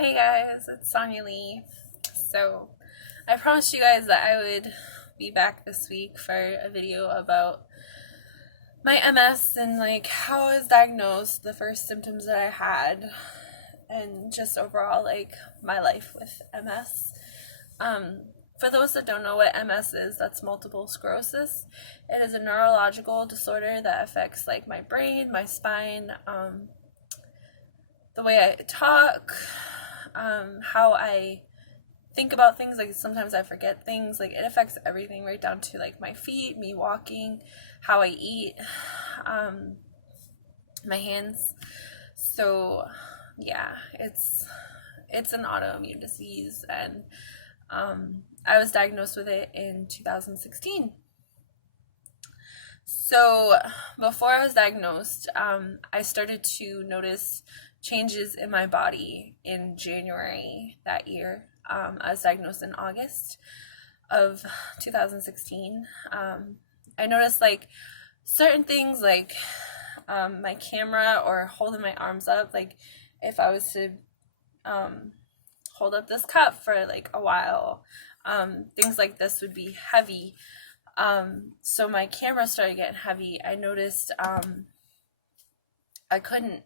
Hey guys, it's Sonja-Leigh. So, I promised you guys that I would be back this week for a video about my MS and like how I was diagnosed, the first symptoms that I had, and just overall like my life with MS. For those that don't know what MS is, that's multiple sclerosis. It is a neurological disorder that affects like my brain, my spine, the way I talk, how I think about things. Like sometimes I forget things. Like it affects everything, right down to like my feet, me walking, how I eat, my hands. So yeah, it's an autoimmune disease, and I was diagnosed with it in 2016. So before I was diagnosed, I started to notice changes in my body in January that year. I was diagnosed in August of 2016. I noticed like certain things like my camera or holding my arms up. Like if I was to hold up this cup for like a while, things like this would be heavy. So my camera started getting heavy. I noticed I couldn't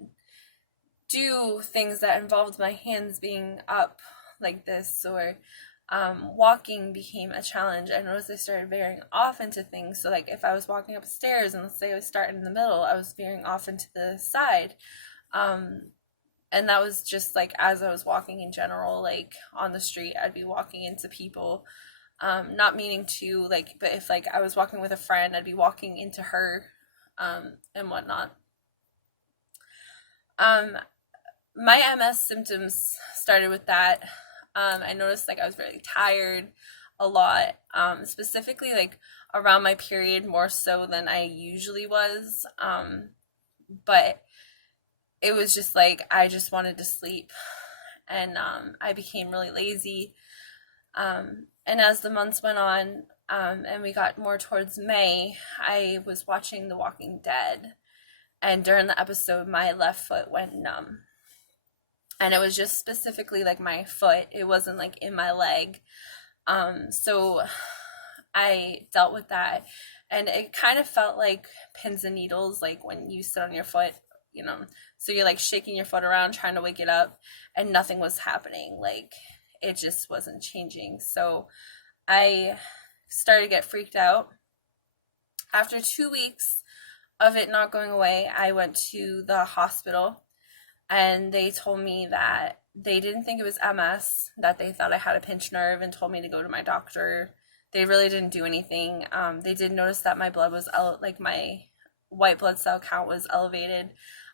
do things that involved my hands being up like this, or walking became a challenge. I noticed I started veering off into things. So like if I was walking upstairs and let's say I was starting in the middle, I was veering off into the side. And that was just like as I was walking in general, like on the street, I'd be walking into people, not meaning to, like, but if like I was walking with a friend, I'd be walking into her, and whatnot. My MS symptoms started with that. I noticed like I was really tired a lot, specifically like around my period more so than I usually was. But it was just like I just wanted to sleep, and I became really lazy. And as the months went on, and we got more towards May, I was watching The Walking Dead, and during the episode, my left foot went numb. And it was just specifically like my foot, it wasn't like in my leg. So I dealt with that, and it kind of felt like pins and needles, like when you sit on your foot, so you're like shaking your foot around trying to wake it up, and nothing was happening. Like it just wasn't changing. So I started to get freaked out. After 2 weeks of it not going away, I went to the hospital, and they told me that they didn't think it was MS, that they thought I had a pinched nerve, and told me to go to my doctor. They really didn't do anything. They did notice that my blood was like my white blood cell count was elevated,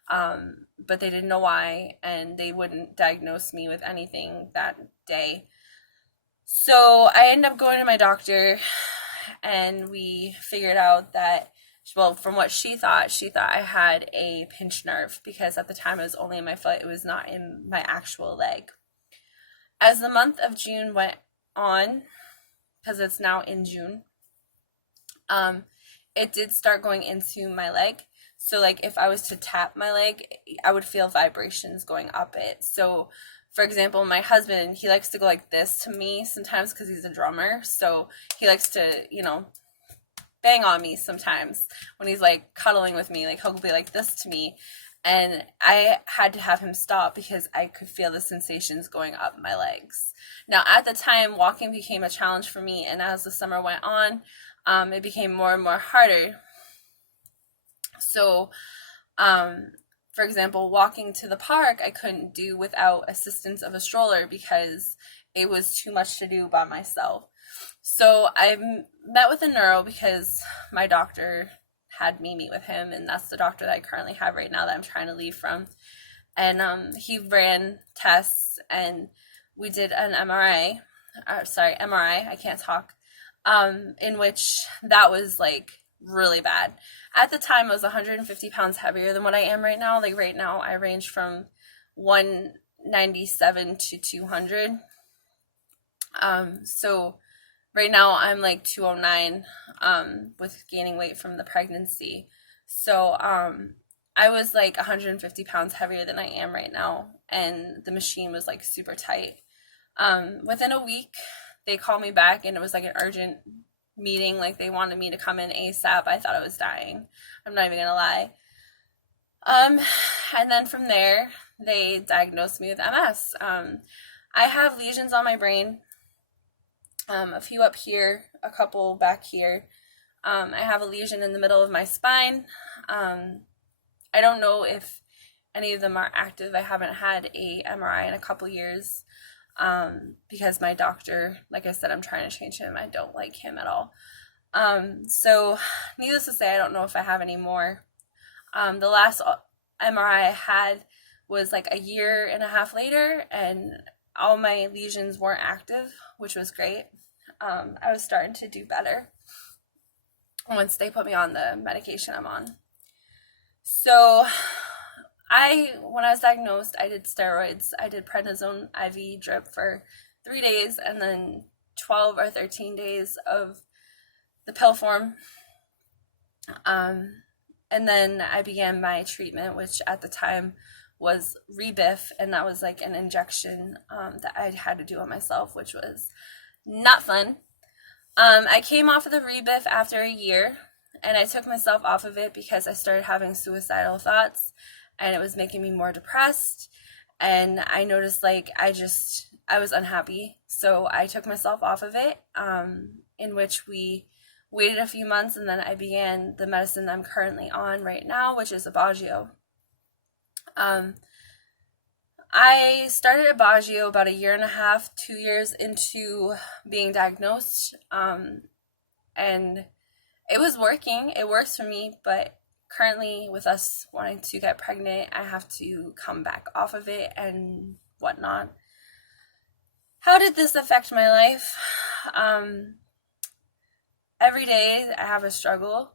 but they didn't know why, and they wouldn't diagnose me with anything that day. So I ended up going to my doctor, and we figured out that, well, from what she thought I had a pinched nerve, because at the time it was only in my foot, it was not in my actual leg. As the month of June went on, because it's now in June, it did start going into my leg. So like if I was to tap my leg, I would feel vibrations going up it. So for example, my husband, he likes to go like this to me sometimes because he's a drummer. So he likes to, bang on me sometimes when he's like cuddling with me. Like he'll be like this to me. And I had to have him stop because I could feel the sensations going up my legs. Now, at the time, walking became a challenge for me. And as the summer went on, it became more and more harder. So, for example, walking to the park, I couldn't do without assistance of a stroller because it was too much to do by myself. So I met with a neuro because my doctor had me meet with him, and that's the doctor that I currently have right now that I'm trying to leave from. And he ran tests, and we did an MRI, I can't talk, in which that was like really bad. At the time, I was 150 pounds heavier than what I am right now. Like right now, I range from 197 to 200. So right now I'm like 209, with gaining weight from the pregnancy. So I was like 150 pounds heavier than I am right now, and the machine was like super tight. Within a week, they called me back, and it was like an urgent meeting. Like they wanted me to come in ASAP. I thought I was dying. I'm not even gonna lie. And then from there, they diagnosed me with MS. I have lesions on my brain, a few up here, a couple back here. I have a lesion in the middle of my spine. I don't know if any of them are active. I haven't had a MRI in a couple years, because my doctor, like I said, I'm trying to change him. I don't like him at all. So needless to say, I don't know if I have any more. The last MRI I had was like a year and a half later, and all my lesions weren't active, which was great. I was starting to do better once they put me on the medication I'm on. So when I was diagnosed, I did steroids. I did prednisone IV drip for 3 days, and then 12 or 13 days of the pill form. And then I began my treatment, which at the time was Rebif, and that was like an injection that I had to do on myself, which was not fun. I came off of the Rebif after a year, and I took myself off of it because I started having suicidal thoughts, and it was making me more depressed. And I noticed like I was unhappy, so I took myself off of it, in which we waited a few months, and then I began the medicine I'm currently on right now, which is Aubagio. I started Aubagio about a year and a half, 2 years into being diagnosed, and it was working. It works for me, but currently with us wanting to get pregnant, I have to come back off of it and whatnot. How did this affect my life? Every day I have a struggle,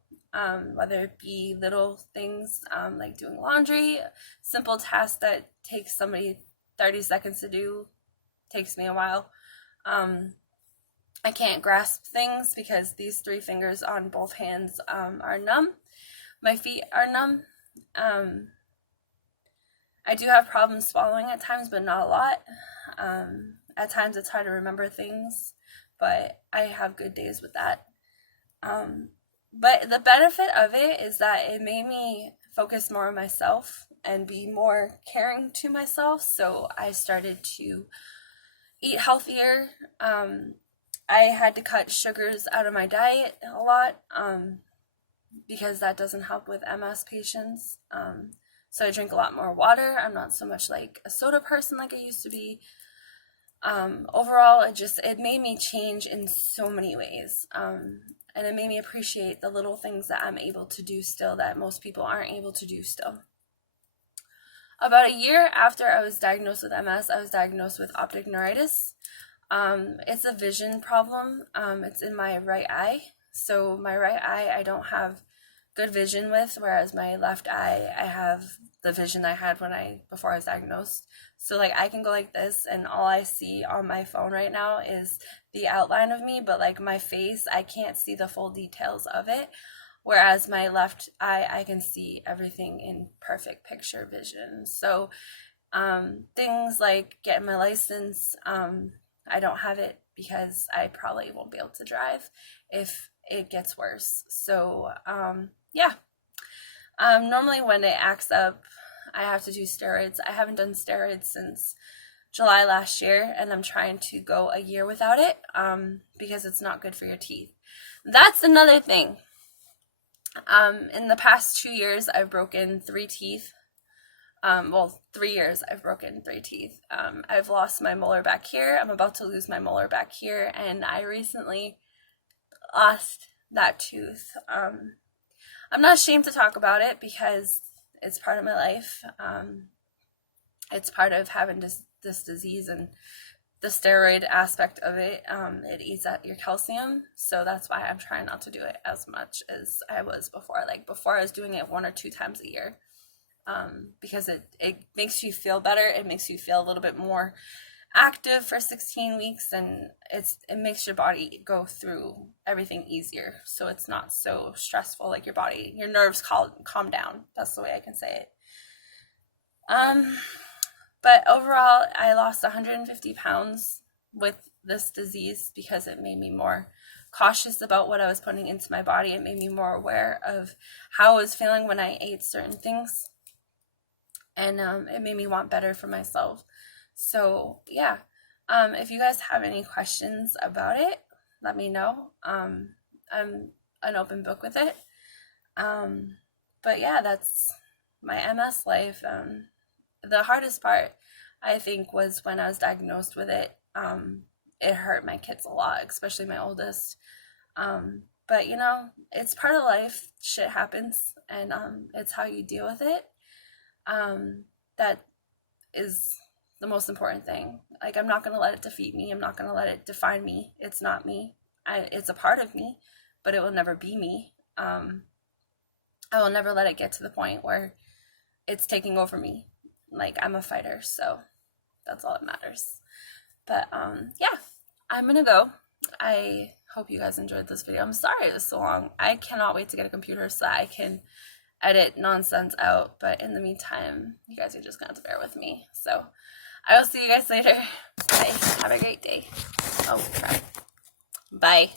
whether it be little things like doing laundry, simple tasks that takes somebody 30 seconds to do, takes me a while. I can't grasp things because these 3 fingers on both hands are numb. My feet are numb. I do have problems swallowing at times, but not a lot. At times it's hard to remember things, but I have good days with that. But the benefit of it is that it made me focus more on myself and be more caring to myself. So I started to eat healthier. I had to cut sugars out of my diet a lot, because that doesn't help with MS patients. So I drink a lot more water. I'm not so much like a soda person like I used to be. Overall, it made me change in so many ways. And it made me appreciate the little things that I'm able to do still that most people aren't able to do still. About a year after I was diagnosed with MS, I was diagnosed with optic neuritis. It's a vision problem. It's in my right eye. So my right eye, I don't have good vision with, whereas my left eye, I have the vision I had before I was diagnosed. So like I can go like this, and all I see on my phone right now is the outline of me, but like my face, I can't see the full details of it. Whereas my left eye, I can see everything in perfect picture vision. So things like getting my license, I don't have it because I probably won't be able to drive if it gets worse. So yeah. Normally when it acts up, I have to do steroids. I haven't done steroids since July last year, and I'm trying to go a year without it, because it's not good for your teeth. That's another thing. In the past 2 years, I've broken 3 teeth. 3 years, I've broken 3 teeth. I've lost my molar back here. I'm about to lose my molar back here, and I recently lost that tooth. I'm not ashamed to talk about it because it's part of my life. It's part of having this disease, and the steroid aspect of it, it eats at your calcium. So that's why I'm trying not to do it as much as I was before. Like before, I was doing it 1 or 2 times a year, because it makes you feel better. It makes you feel a little bit more active for 16 weeks, and it makes your body go through everything easier, so it's not so stressful. Like your nerves calm down. That's the way I can say it. But overall, I lost 150 pounds with this disease because it made me more cautious about what I was putting into my body. It made me more aware of how I was feeling when I ate certain things. And it made me want better for myself. So yeah, if you guys have any questions about it, let me know. I'm an open book with it. But yeah, that's my MS life. The hardest part, I think, was when I was diagnosed with it. It hurt my kids a lot, especially my oldest. But you know, it's part of life. Shit happens, and it's how you deal with it. That is the most important thing. Like, I'm not gonna let it defeat me. I'm not gonna let it define me. It's not me. It's a part of me, but it will never be me. I will never let it get to the point where it's taking over me. Like, I'm a fighter, so that's all that matters. But yeah, I'm gonna go. I hope you guys enjoyed this video. I'm sorry it was so long. I cannot wait to get a computer so that I can edit nonsense out. But in the meantime, you guys are just gonna have to bear with me. So I will see you guys later. Bye. Have a great day. Oh crap. Bye.